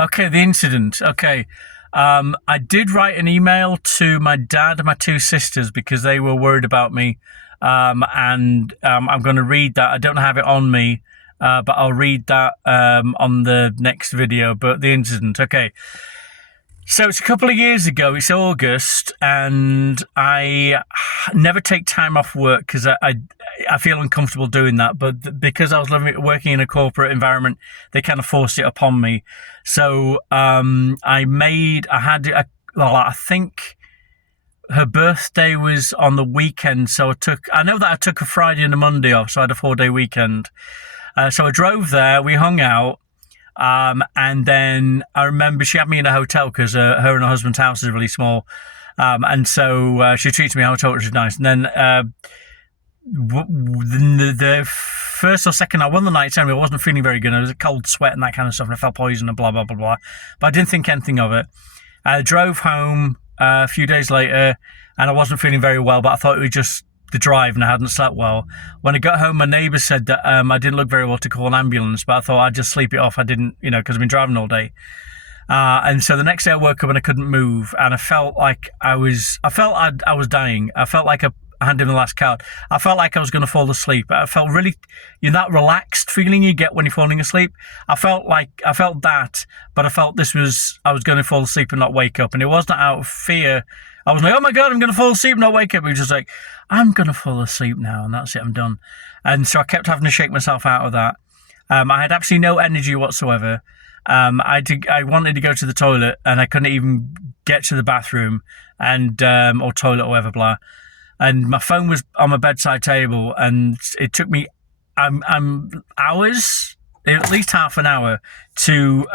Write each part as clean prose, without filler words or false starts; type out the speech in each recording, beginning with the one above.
Okay, the incident. Okay. I did write an email to my dad and my two sisters because they were worried about me. And I'm going to read that. I don't have it on me, but I'll read that on the next video. But the incident. Okay. So it's a couple of years ago. It's August, and I never take time off work because I feel uncomfortable doing that. But because I was working in a corporate environment, they kind of forced it upon me. So I think her birthday was on the weekend. So I know that I took a Friday and a Monday off, so I had a 4-day weekend. So I drove there. We hung out. And then I remember she had me in a hotel because her and her husband's house is really small. And so she treated me in a hotel, which was nice. And then the first or second night, one of the nights anyway, I wasn't feeling very good. I was a cold sweat and that kind of stuff, and I felt poison and blah, blah, blah, blah. But I didn't think anything of it. I drove home a few days later, and I wasn't feeling very well, but I thought it was just the drive and I hadn't slept well. When I got home, my neighbour said that I didn't look very well to call an ambulance, but I thought I'd just sleep it off. I didn't, because I've been driving all day. And so the next day I woke up and I couldn't move, and I felt like I was dying. I felt like I handed in the last card. I felt like I was going to fall asleep. I felt really, that relaxed feeling you get when you're falling asleep. I felt that, but I felt I was going to fall asleep and not wake up. And it wasn't out of fear. I was like, oh my God, I'm going to fall asleep and not wake up. It was just like, I'm going to fall asleep now, and that's it, I'm done. And so I kept having to shake myself out of that. I had absolutely no energy whatsoever. I wanted to go to the toilet, and I couldn't even get to the bathroom or toilet or whatever, blah. And my phone was on my bedside table, and it took me hours, at least half an hour, to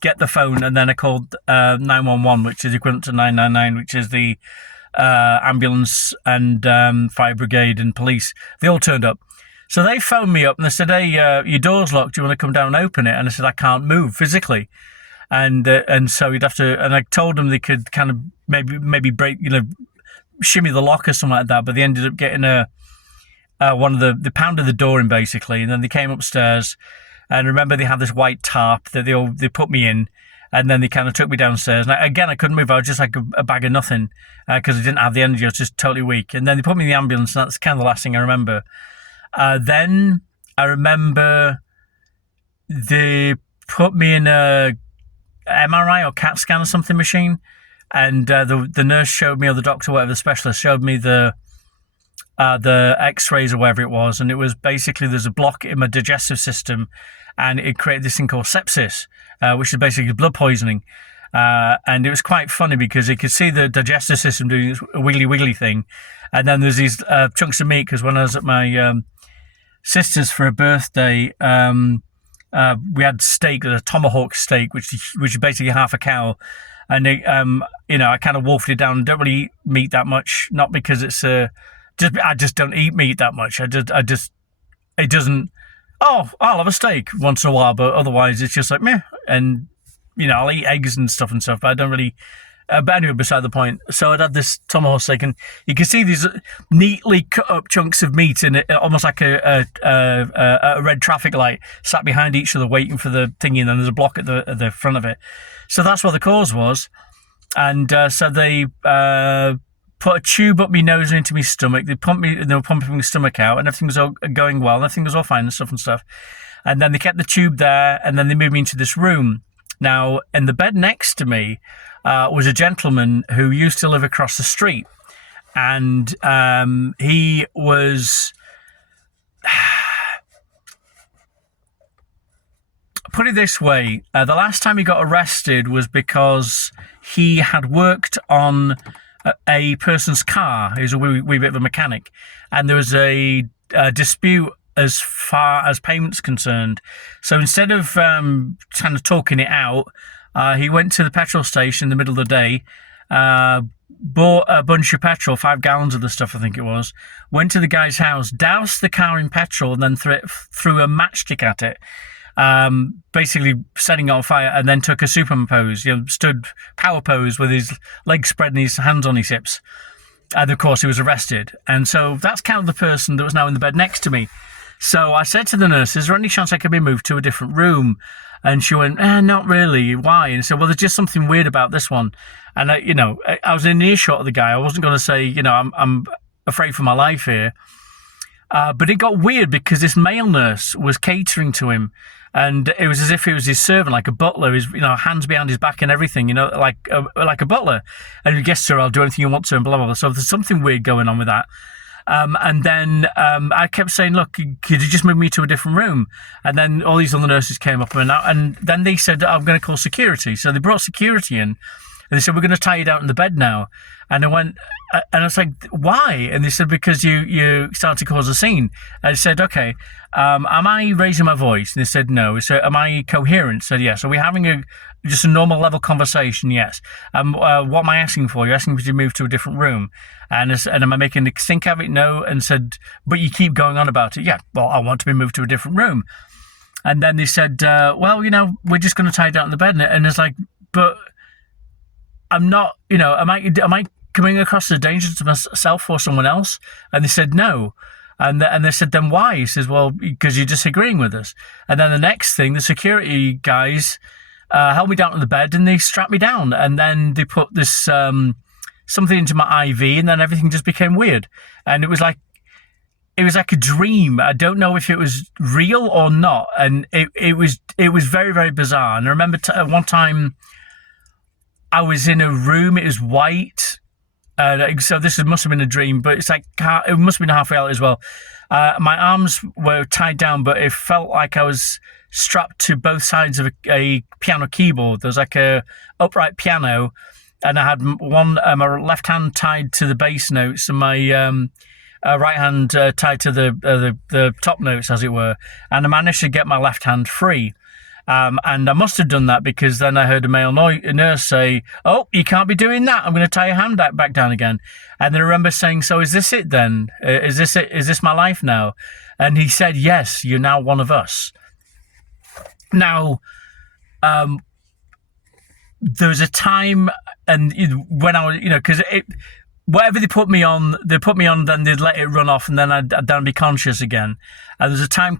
get the phone. And then I called 911, which is equivalent to 999, which is the ambulance and fire brigade and police. They all turned up. So they phoned me up and they said, hey, your door's locked. Do you want to come down and open it? And I said, I can't move physically. And so you'd have to, and I told them they could kind of maybe break, shimmy the lock or something like that. But they ended up getting they pounded the door in basically. And then they came upstairs, and remember they had this white tarp that they put me in. And then they kind of took me downstairs. And I couldn't move. I was just like a bag of nothing because I didn't have the energy. I was just totally weak. And then they put me in the ambulance, and that's kind of the last thing I remember. Then I remember they put me in a MRI or CAT scan or something machine. And the nurse showed me, or the doctor, whatever, the specialist, showed me the x-rays or whatever it was. And it was basically there's a block in my digestive system, and it created this thing called sepsis, which is basically blood poisoning. And it was quite funny because you could see the digestive system doing this wiggly thing. And then there's these chunks of meat, because when I was at my sister's for a birthday, we had steak, a tomahawk steak, which is basically half a cow. And I kind of wolfed it down. Don't really eat meat that much, not because it's I just don't eat meat that much. It doesn't. Oh, I'll have a steak once in a while, but otherwise it's just like meh. And I'll eat eggs and stuff, but I don't really. But anyway, beside the point. So I'd had this tomahawk steak, and you can see these neatly cut up chunks of meat in it, almost like a red traffic light, sat behind each other waiting for the thingy. And then there's a block at the front of it. So that's what the cause was. And so they put a tube up my nose and into my stomach. They were pumping my stomach out, and everything was all going well. And everything was all fine and stuff. And then they kept the tube there, and then they moved me into this room. Now, in the bed next to me was a gentleman who used to live across the street. And he was... Put it this way, the last time he got arrested was because he had worked on a person's car. He was a wee bit of a mechanic. And there was a dispute as far as payments concerned. So instead of kind of talking it out, he went to the petrol station in the middle of the day, bought a bunch of petrol, 5 gallons of the stuff, I think it was, went to the guy's house, doused the car in petrol, and then threw a matchstick at it. Basically setting it on fire, and then took a Superman pose, stood power pose with his legs spread and his hands on his hips. And of course he was arrested. And so that's kind of the person that was now in the bed next to me. So I said to the nurse, is there any chance I could be moved to a different room? And she went, not really. Why? And I said, well, there's just something weird about this one. And I was in earshot of the guy. I wasn't going to say, I'm afraid for my life here. But it got weird because this male nurse was catering to him, and it was as if he was his servant, like a butler. His, hands behind his back and everything, like a butler. And he guessed, sir, I'll do anything you want to, and blah blah blah. So there's something weird going on with that. And then I kept saying, look, could you just move me to a different room? And then all these other nurses came up, and then they said, I'm going to call security. So they brought security in, and they said, we're going to tie you down in the bed now. And I went, and I was like, why? And they said, because you started to cause a scene. And I said, okay, am I raising my voice? And they said, no. So am I coherent? I said, yes. Are we having just a normal level conversation? Yes. What am I asking for? You're asking me to move to a different room. And am I making a stink of it? No. And said, but you keep going on about it. Yeah, well, I want to be moved to a different room. And then they said, well, we're just going to tie you down in the bed. And it's like, but I'm not, am I coming across a danger to myself or someone else? And they said, no. And they said, then why? He says, well, because you're disagreeing with us. And then the next thing, the security guys held me down to the bed and they strapped me down. And then they put this something into my IV, and then everything just became weird. And it was like a dream. I don't know if it was real or not. And it was very, very bizarre. And I remember one time I was in a room, it was white. So this must have been a dream, but it's like, it must have been half reality as well. My arms were tied down, but it felt like I was strapped to both sides of a piano keyboard. There was like a upright piano, and I had my left hand tied to the bass notes and my right hand tied to the top notes, as it were. And I managed to get my left hand free. And I must have done that because then I heard a male nurse say, oh, you can't be doing that. I'm going to tie your hand back down again. And then I remember saying, so is this it then? Is this it? Is this my life now? And he said, yes, you're now one of us. Now, there was a time, and when I was, because whatever they put me on, then they'd let it run off, and then I'd then be conscious again. And there's a time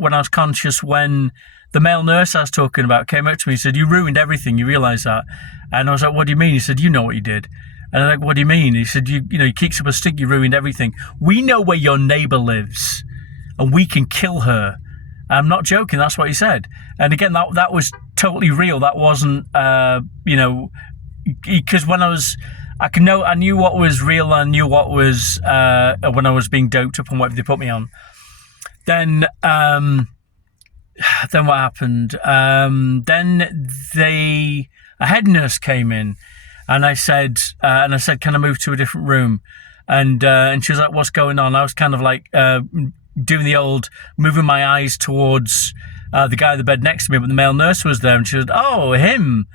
when I was conscious when the male nurse I was talking about came up to me and said, you ruined everything, you realise that? And I was like, what do you mean? He said, you know what you did. And I'm like, what do you mean? He said, you kicked up a stink, you ruined everything. We know where your neighbour lives, and we can kill her. I'm not joking, that's what he said. And again, that was totally real. That wasn't, because when I knew what was real, I knew what was, when I was being doped up on whatever they put me on. Then what happened? Then a head nurse came in, and I said, can I move to a different room? And she was like, what's going on? I was kind of like doing the old, moving my eyes towards the guy at the bed next to me, but the male nurse was there, and she said, oh, him.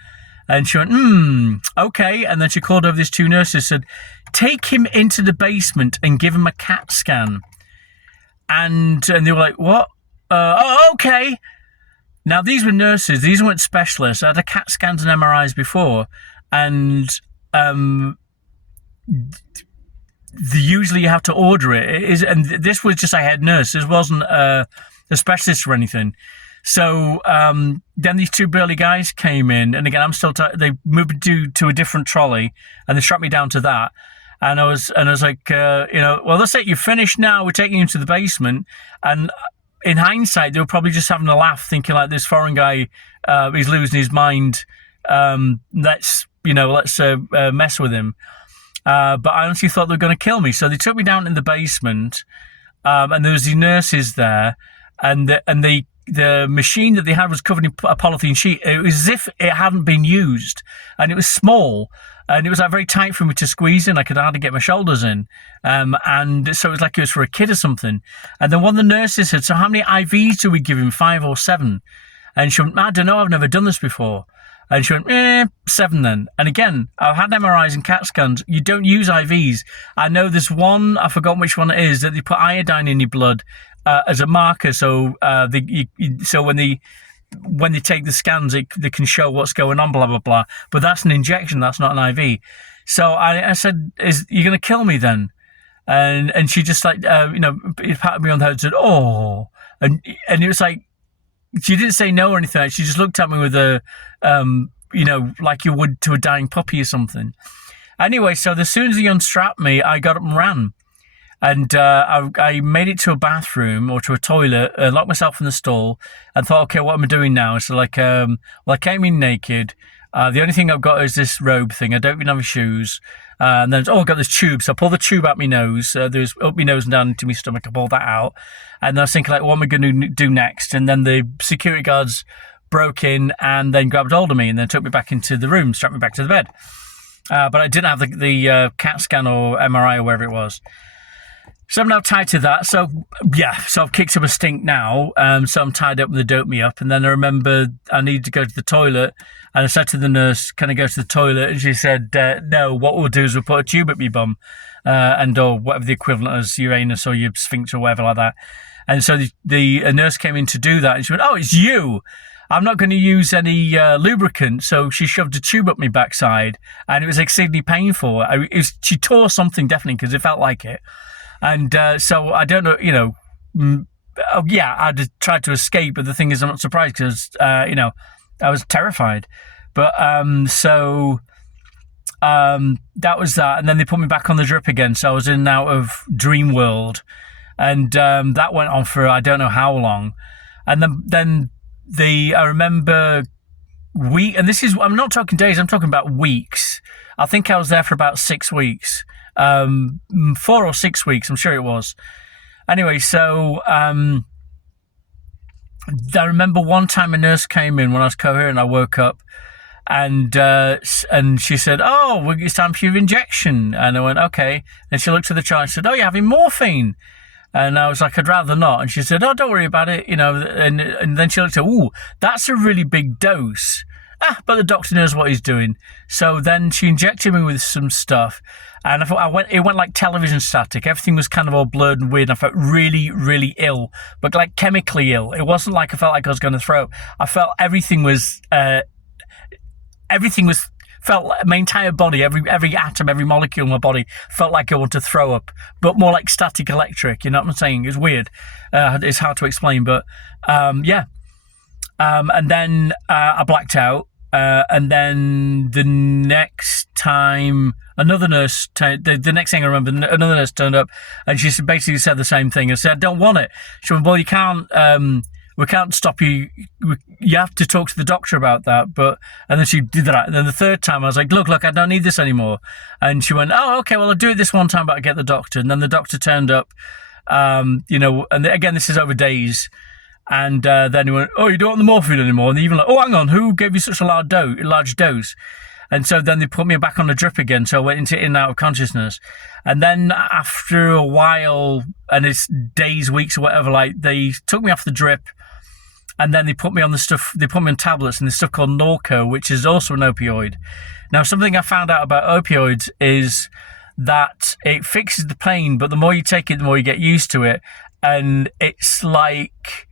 And she went, okay. And then she called over these two nurses, said, take him into the basement and give him a CAT scan. And they were like, what? Okay. Now, these were nurses. These weren't specialists. I had a CAT scans and MRIs before. And usually you have to order it. And this was just a head nurse. This wasn't a specialist or anything. So then these two burly guys came in. And again, they moved to a different trolley. And they strapped me down to that. And I was like, well, that's it. You're finished now. We're taking you to the basement. And in hindsight, they were probably just having a laugh, thinking like, this foreign guy, he's losing his mind. Let's mess with him. But I honestly thought they were going to kill me. So they took me down in the basement, and there was the nurses there, and the machine that they had was covered in a polythene sheet. It was as if it hadn't been used, and it was small. And it was like very tight for me to squeeze in. I could hardly get my shoulders in. And so it was like it was for a kid or something. And then one of the nurses said, so how many IVs do we give him, 5 or 7? And she went, I don't know, I've never done this before. And she went, 7 then. And again, I've had MRIs and CAT scans. You don't use IVs. I know there's one, I've forgotten which one it is, that they put iodine in your blood as a marker. So when they take the scans, they can show what's going on, blah, blah, blah. But that's an injection, that's not an IV. So I said, you're going to kill me then? And she just like, patted me on the head and said, oh. And it was like, she didn't say no or anything. She just looked at me with a, like you would to a dying puppy or something. Anyway, so as soon as he unstrapped me, I got up and ran. And I made it to a bathroom or to a toilet, locked myself in the stall, and thought, okay, what am I doing now? So I came in naked. The only thing I've got is this robe thing. I don't even have shoes. And then, I've got this tube. So I pulled the tube out my nose. There's up my nose and down into my stomach. I pulled that out. And then I was thinking, like, what am I going to do next? And then the security guards broke in and then grabbed hold of me and then took me back into the room, strapped me back to the bed. But I didn't have the CAT scan or MRI or wherever it was. So I'm now tied to that. So I've kicked up a stink now. So I'm tied up and they doped me up. And then I remember I needed to go to the toilet. And I said to the nurse, can I go to the toilet? And she said, no, what we'll do is we'll put a tube up your bum. Or whatever the equivalent is, your anus or your sphincter or whatever like that. And so the nurse came in to do that. And she went, oh, it's you. I'm not going to use any lubricant. So she shoved a tube up my backside. And it was exceedingly painful. She tore something definitely because it felt like it. And so I don't know, I'd tried to escape, but the thing is, I'm not surprised because, I was terrified. But that was that. And then they put me back on the drip again. So I was in and out of dream world. And that went on for I don't know how long. And then I remember I'm not talking days, I'm talking about weeks. I think I was there for about 6 weeks. 4 or 6 weeks, I'm sure it was. Anyway, so I remember one time a nurse came in when I was coherent. I woke up, and she said, "Oh, it's time for your injection." And I went, "Okay." And she looked at the chart and said, "Oh, you're having morphine." And I was like, "I'd rather not." And she said, "Oh, don't worry about it," And then she looked at, "Ooh, that's a really big dose." But the doctor knows what he's doing. So then she injected me with some stuff. And I thought it went like television static. Everything was kind of all blurred and weird. I felt really, really ill, but like chemically ill. It wasn't like I felt like I was going to throw up. I felt felt my entire body, every atom, every molecule in my body felt like I wanted to throw up, but more like static electric. You know what I'm saying? It's weird. It's hard to explain, but and then I blacked out. And then the next time, another nurse, the next thing I remember, another nurse turned up and she basically said the same thing. I said, "I don't want it." She went, "Well, you can't, we can't stop you. You have to talk to the doctor about that." And then she did that. And then the third time I was like, look, I don't need this anymore. And she went, "Oh, okay, well, I'll do it this one time, but I'll get the doctor." And then the doctor turned up, and again, this is over days. And then he went, "Oh, you don't want the morphine anymore?" And they even like, "Oh, hang on, who gave you such a large dose?" And so then they put me back on the drip again. So I went into in and out of consciousness. And then after a while, and it's days, weeks or whatever, like they took me off the drip. And then they put me on they put me on tablets and this stuff called Norco, which is also an opioid. Now, something I found out about opioids is that it fixes the pain, but the more you take it, the more you get used to it. And it's like,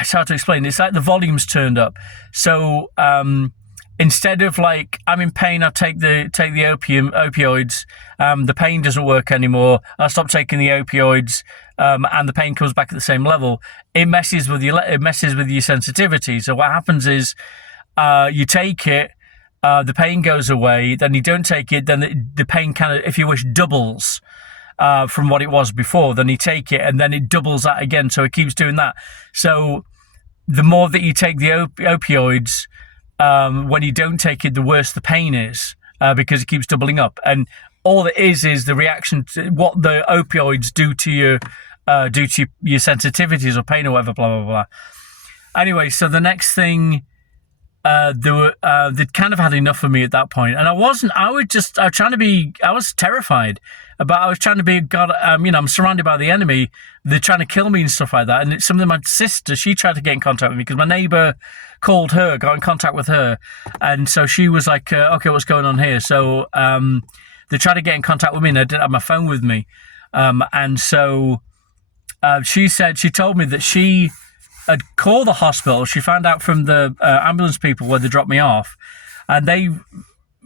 it's hard to explain. It's like the volume's turned up. So instead of like I'm in pain, I take the opioids. The pain doesn't work anymore. I stop taking the opioids, and the pain comes back at the same level. It messes with your sensitivity. So what happens is you take it, the pain goes away. Then you don't take it, then the pain kind of, if you wish, doubles. From what it was before. Then you take it and then it doubles that again, so it keeps doing that. So the more that you take the opioids, when you don't take it, the worse the pain is, because it keeps doubling up. And all it is the reaction to what the opioids do to your sensitivities or pain or whatever, blah blah blah. Anyway, so the next thing, they'd kind of had enough of me at that point, and I was terrified. But I was trying to be God. I'm surrounded by the enemy. They're trying to kill me and stuff like that. And it's something my sister, she tried to get in contact with me because my neighbour got in contact with her. And so she was like, okay, what's going on here? So they tried to get in contact with me and I didn't have my phone with me. And so she told me that she had called the hospital. She found out from the ambulance people where they dropped me off. And they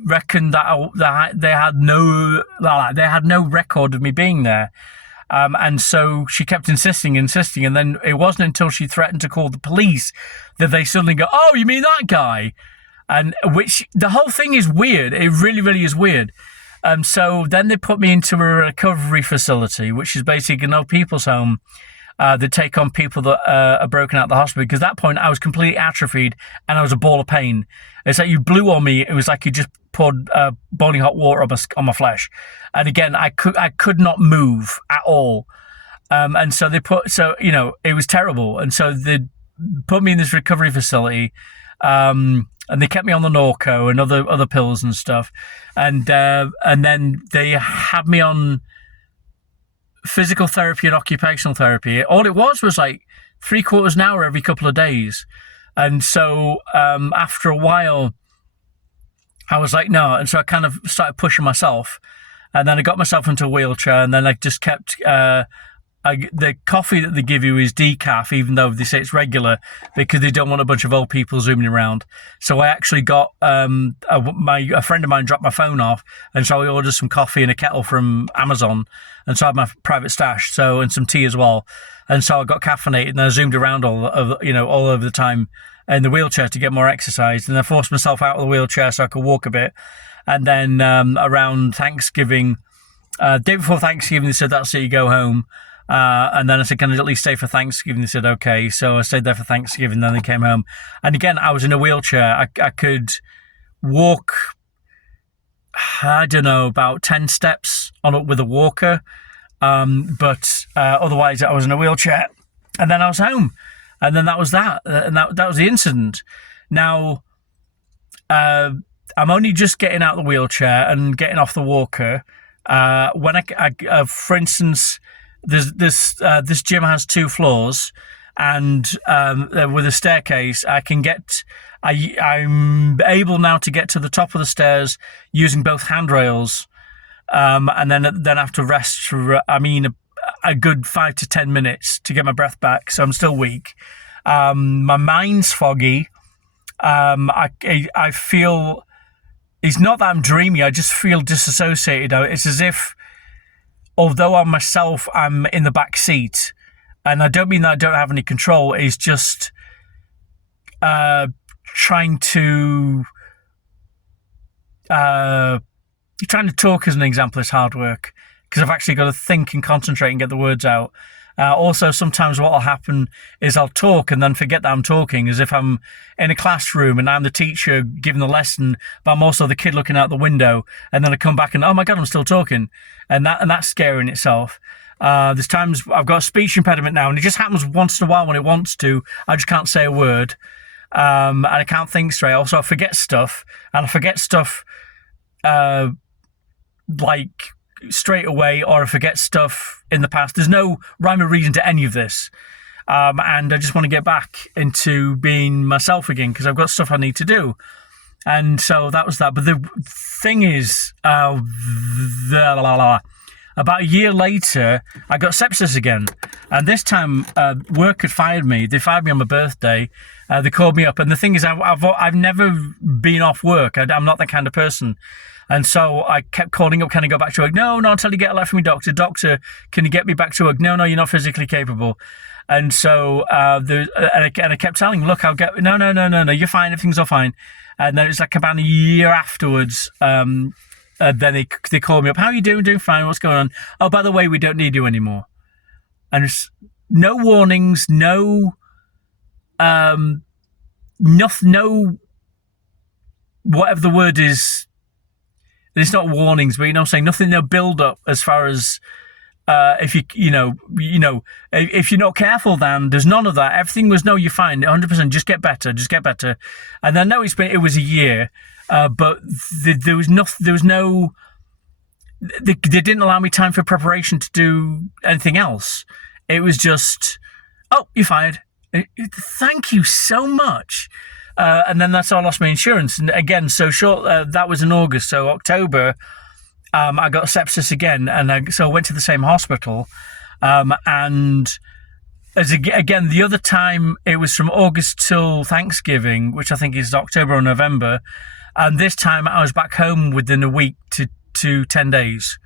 reckoned that they had no record of me being there, And so she kept insisting. And then it wasn't until she threatened to call the police that they suddenly go, "Oh, you mean that guy?" And which the whole thing is weird. It really, really is weird. So then they put me into a recovery facility, which is basically an old people's home that take on people that are broken out of the hospital. Because at that point, I was completely atrophied and I was a ball of pain. It's like you blew on me. It was like you just poured boiling hot water on my flesh. And again, I could not move at all. And so it was terrible. And so they put me in this recovery facility. And they kept me on the Norco and other pills and stuff, and then they had me on physical therapy and occupational therapy. All it was like 3/4 an hour every couple of days, and so after a while, I was like, no, and so I kind of started pushing myself, and then I got myself into a wheelchair, and then I just kept. The coffee that they give you is decaf, even though they say it's regular, because they don't want a bunch of old people zooming around. So I actually got a friend of mine dropped my phone off, and so I ordered some coffee and a kettle from Amazon, and so I had my private stash, and some tea as well. And so I got caffeinated, and I zoomed around all over the time in the wheelchair to get more exercise, and I forced myself out of the wheelchair so I could walk a bit. And then around Thanksgiving, day before Thanksgiving, they said, "That's it, you go home." And then I said, "Can I at least stay for Thanksgiving?" They said, "Okay." So I stayed there for Thanksgiving. Then they came home. And again, I was in a wheelchair. I could walk, I don't know, about 10 steps on up with a walker. But otherwise, I was in a wheelchair. And then I was home. And then that was that. And that was the incident. Now, I'm only just getting out of the wheelchair and getting off the walker. When I for instance... This gym has 2 floors, and with a staircase, I'm able now to get to the top of the stairs using both handrails, and then I have to rest for a good 5 to 10 minutes to get my breath back. So I'm still weak. My mind's foggy. I feel it's not that I'm dreamy. I just feel disassociated. It's as if, although I'm myself, I'm in the back seat, and I don't mean that I don't have any control. It's just trying to talk as an example is hard work, because I've actually got to think and concentrate and get the words out. Also, sometimes what will happen is I'll talk and then forget that I'm talking, as if I'm in a classroom and I'm the teacher giving the lesson, but I'm also the kid looking out the window, and then I come back and, oh my God, I'm still talking. And that's scary in itself. There's times I've got a speech impediment now, and it just happens once in a while when it wants to. I just can't say a word, and I can't think straight. Also, I forget stuff, and I forget stuff like straight away, or I forget stuff in the past. There's no rhyme or reason to any of this, and I just want to get back into being myself again, because I've got stuff I need to do. And so that was that. But the thing is, about a year later, I got sepsis again. And this time, work had fired me. They fired me on my birthday. They called me up. And the thing is, I've never been off work. I'm not that kind of person. And so I kept calling up, "Can I go back to work?" No, until you get a letter from your doctor. "Doctor, can you get me back to work?" No, you're not physically capable. And so I kept telling him, "Look, I'll get..." No, you're fine. Everything's all fine. And then it's like about a year afterwards, then they called me up. "How are you doing?" "Doing fine. What's going on?" "Oh, by the way, we don't need you anymore." And it's no warnings, no whatever the word is. It's not warnings, but saying nothing, no build up as far as if if you're not careful, then there's none of that. Everything was, "No, you're fine, 100%. Just get better. And I know it was a year, but there was no. They didn't allow me time for preparation to do anything else. It was just, "Oh, you're fired. Thank you so much." And then that's how I lost my insurance. And again, so short, that was in August. So October, I got sepsis again. And so I went to the same hospital. And again, the other time, it was from August till Thanksgiving, which I think is October or November. And this time I was back home within a week to 10 days.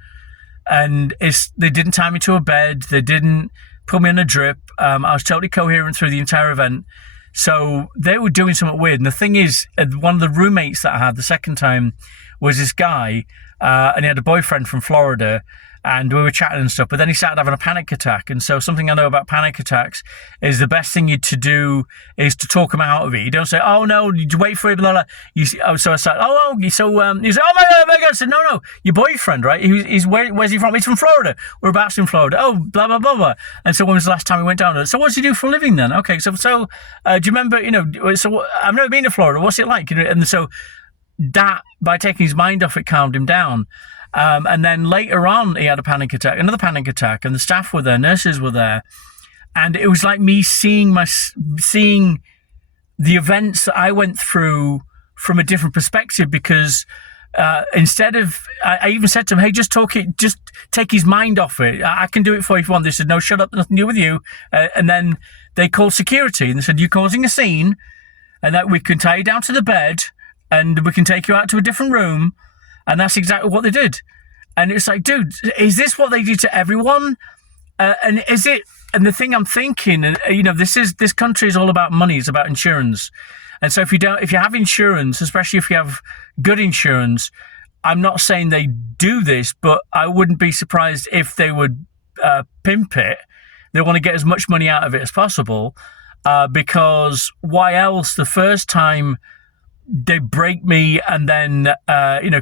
and they didn't tie me to a bed. They didn't put me on a drip. I was totally coherent through the entire event. So they were doing something weird. And the thing is, one of the roommates that I had the second time was this guy, and he had a boyfriend from Florida, and we were chatting and stuff, but then he started having a panic attack. And so something I know about panic attacks is the best thing to do is to talk him out of it. You don't say, oh no, you wait for it, blah, blah. So I said, you say, oh my God. I said, no, your boyfriend, right? Where's he from? He's from Florida. Whereabouts in Florida? Oh, blah, blah, blah, blah. And so when was the last time we went down? So what does he do for a living then? Okay, so do you remember, so I've never been to Florida. What's it like? And so that, by taking his mind off it, calmed him down. And then later on, he had another panic attack, and the staff were there, nurses were there, and it was like me seeing the events that I went through from a different perspective. Because instead of, I even said to him, "Hey, just take his mind off it. I can do it for you if you want." They said, "No, shut up, nothing to do with you." And then they called security and they said, "You're causing a scene, and that we can tie you down to the bed, and we can take you out to a different room." And that's exactly what they did. And it's like, dude, is this what they do to everyone? And is it? And the thing I'm thinking, this country is all about money. It's about insurance. And so if you have insurance, especially if you have good insurance, I'm not saying they do this, but I wouldn't be surprised if they would pimp it. They want to get as much money out of it as possible, because why else? The first time they break me and then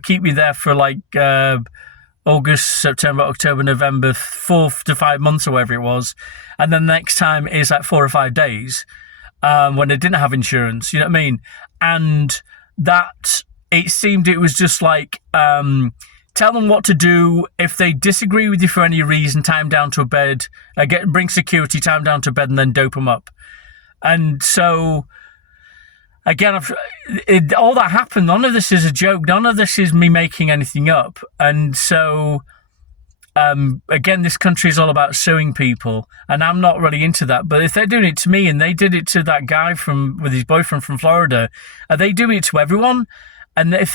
keep me there for like August, September, October, November, 4 to 5 months or whatever it was, and then the next time is like 4 or 5 days when they didn't have insurance. You know what I mean? And that it seemed it was just like tell them what to do. If they disagree with you for any reason, tie them down to a bed, bring security, tie them down to bed, and then dope them up. And so, again, all that happened, none of this is a joke. None of this is me making anything up. And so, again, this country is all about suing people, and I'm not really into that. But if they're doing it to me, and they did it to that guy with his boyfriend from Florida, are they doing it to everyone? And I've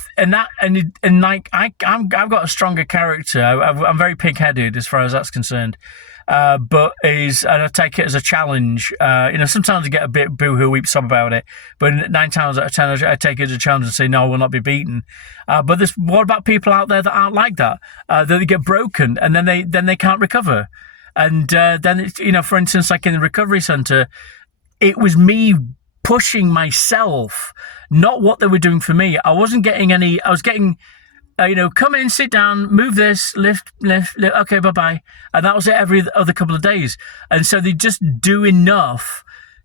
got a stronger character. I'm very pig-headed as far as that's concerned. And I take it as a challenge. Sometimes I get a bit boo-hoo, weep sob about it, but 9 times out of 10, I take it as a challenge and say, no, I will not be beaten. But what about people out there that aren't like that? That they get broken and then they can't recover. And then it's, for instance, like in the recovery center, it was me pushing myself, not what they were doing for me. I wasn't getting any. I was getting. Come in, sit down, move this, lift, okay, bye-bye. And that was it every other couple of days. And so they just do enough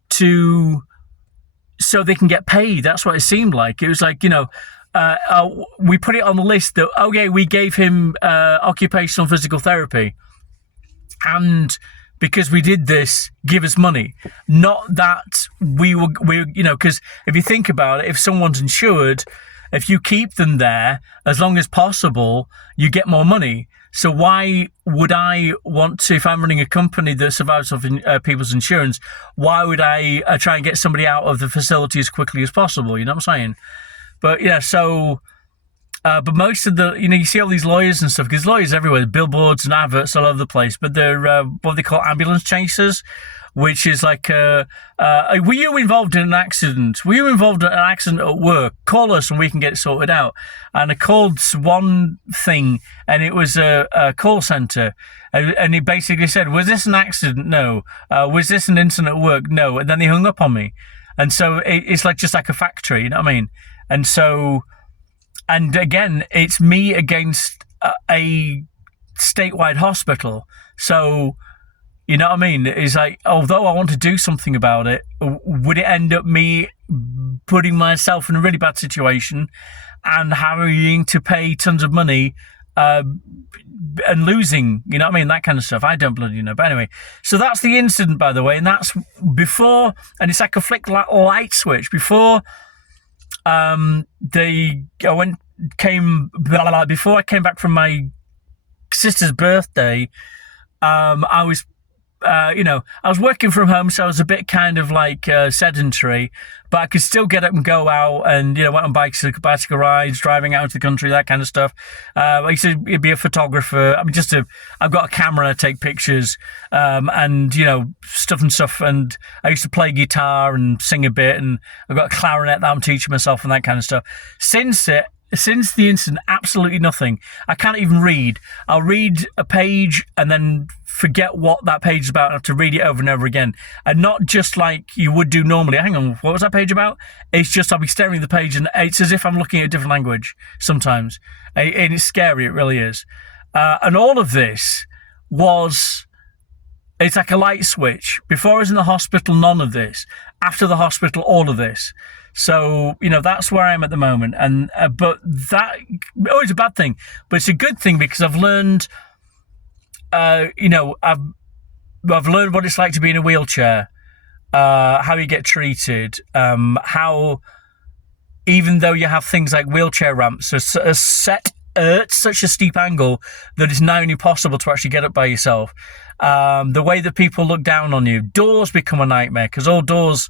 so they can get paid. That's what it seemed like. It was like, we put it on the list that, okay, we gave him occupational physical therapy. And because we did this, give us money. Not that we because if you think about it, if someone's insured, if you keep them there, as long as possible, you get more money. So why would I want to, if I'm running a company that survives off people's insurance, why would I try and get somebody out of the facility as quickly as possible? You know what I'm saying? But yeah, so, but most of the, you see all these lawyers and stuff, because lawyers everywhere, billboards and adverts all over the place, but they're what they call ambulance chasers, which is like, were you involved in an accident? Were you involved in an accident at work? Call us and we can get it sorted out. And I called one thing, and it was a call center. And he basically said, was this an accident? No. Was this an incident at work? No. And then they hung up on me. And so it's like just like a factory, you know what I mean? And so, and again, it's me against a statewide hospital. So, you know what I mean? It's like, although I want to do something about it, would it end up me putting myself in a really bad situation and having to pay tons of money and losing, you know what I mean? That kind of stuff. I don't bloody know. But anyway, so that's the incident, by the way. And that's before, and it's like a flick light switch. Before before I came back from my sister's birthday, I was I was working from home, so I was a bit kind of like sedentary, but I could still get up and go out and, went on bicycle rides, driving out into the country, that kind of stuff. I used to be a photographer. I mean, I've got a camera to take pictures, and, stuff. And I used to play guitar and sing a bit, and I've got a clarinet that I'm teaching myself and that kind of stuff. Since the incident, absolutely nothing. I can't even read. I'll read a page and then forget what that page is about and have to read it over and over again. And not just like you would do normally. Hang on, what was that page about? It's just I'll be staring at the page and it's as if I'm looking at a different language sometimes. And it's scary, it really is. And all of this it's like a light switch. Before I was in the hospital, none of this. After the hospital, all of this. So, that's where I am at the moment. And, but that, it's a bad thing, but it's a good thing because I've learned, I've learned what it's like to be in a wheelchair, how you get treated, how, even though you have things like wheelchair ramps, are set at such a steep angle that it's now only possible to actually get up by yourself. The way that people look down on you, doors become a nightmare because all doors,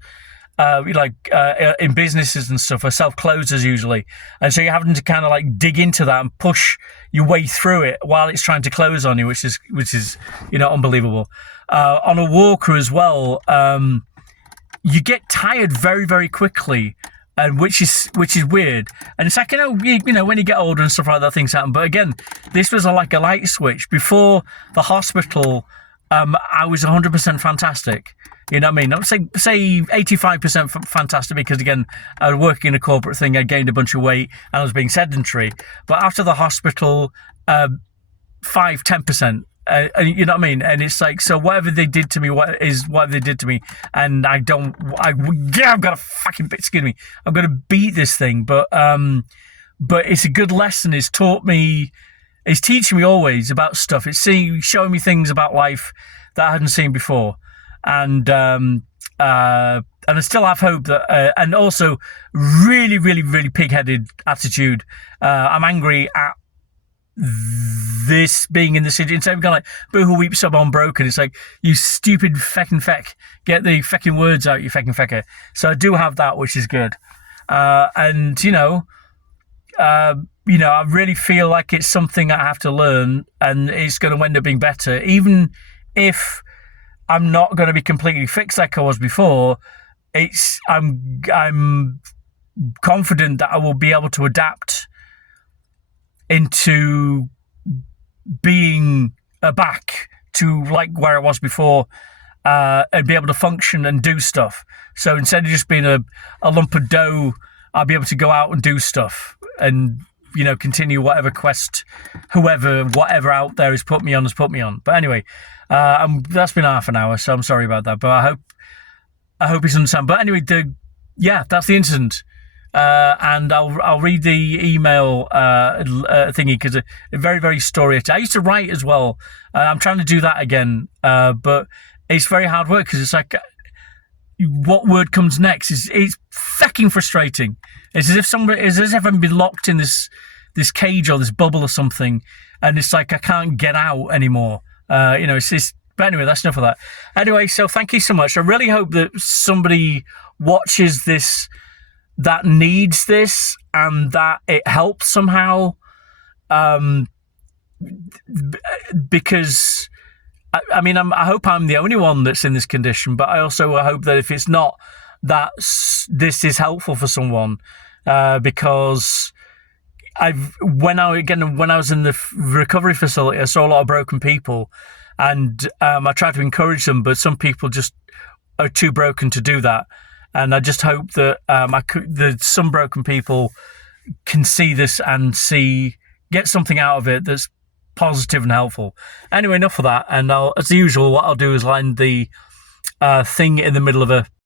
in businesses and stuff, are self-closers usually, and so you're having to kind of like dig into that and push your way through it while it's trying to close on you, which is unbelievable. On a walker as well, you get tired very, very quickly, and which is weird. And it's like when you get older and stuff like that, things happen. But again, this was like a light switch. Before the hospital, I was 100% fantastic. You know what I mean? Not say 85% fantastic because, again, I was working in a corporate thing. I gained a bunch of weight and I was being sedentary. But after the hospital, 5-10%. You know what I mean? And it's like, so whatever they did to me, whatever they did to me. And I've got a fucking bit, excuse me. I'm going to beat this thing. But it's a good lesson. It's teaching me always about stuff. It's showing me things about life that I hadn't seen before. And I still have hope that, and also really, really, really pig-headed attitude. I'm angry at this being in the city. Instead of going like, boo-hoo weep sub on broken, it's like, you stupid feckin' feck, get the feckin' words out, you feckin' fecker. So I do have that, which is good. I really feel like it's something I have to learn, and it's going to end up being better, even if I'm not going to be completely fixed like I was before. I'm confident that I will be able to adapt into being back to like where I was before, and be able to function and do stuff. So instead of just being a lump of dough, I'll be able to go out and do stuff and continue whatever quest, whatever out there has put me on. But anyway, that's been half an hour, so I'm sorry about that. But I hope it's understand. But anyway, that's the incident. And I'll read the email thingy because a very, very story. I used to write as well. I'm trying to do that again, but it's very hard work because it's like, what word comes next? It's fucking frustrating. It's as if I've been locked in this cage or this bubble or something, and it's like I can't get out anymore. It's just. But anyway, that's enough of that. Anyway, so thank you so much. I really hope that somebody watches this that needs this and that it helps somehow. Because I hope I'm the only one that's in this condition, but I also hope that if it's not, that this is helpful for someone. Because when I was in the recovery facility, I saw a lot of broken people, and I tried to encourage them, but some people just are too broken to do that. And I just hope that that some broken people can see this and get something out of it that's positive and helpful. Anyway, enough of that. And as usual, what I'll do is line the thing in the middle of a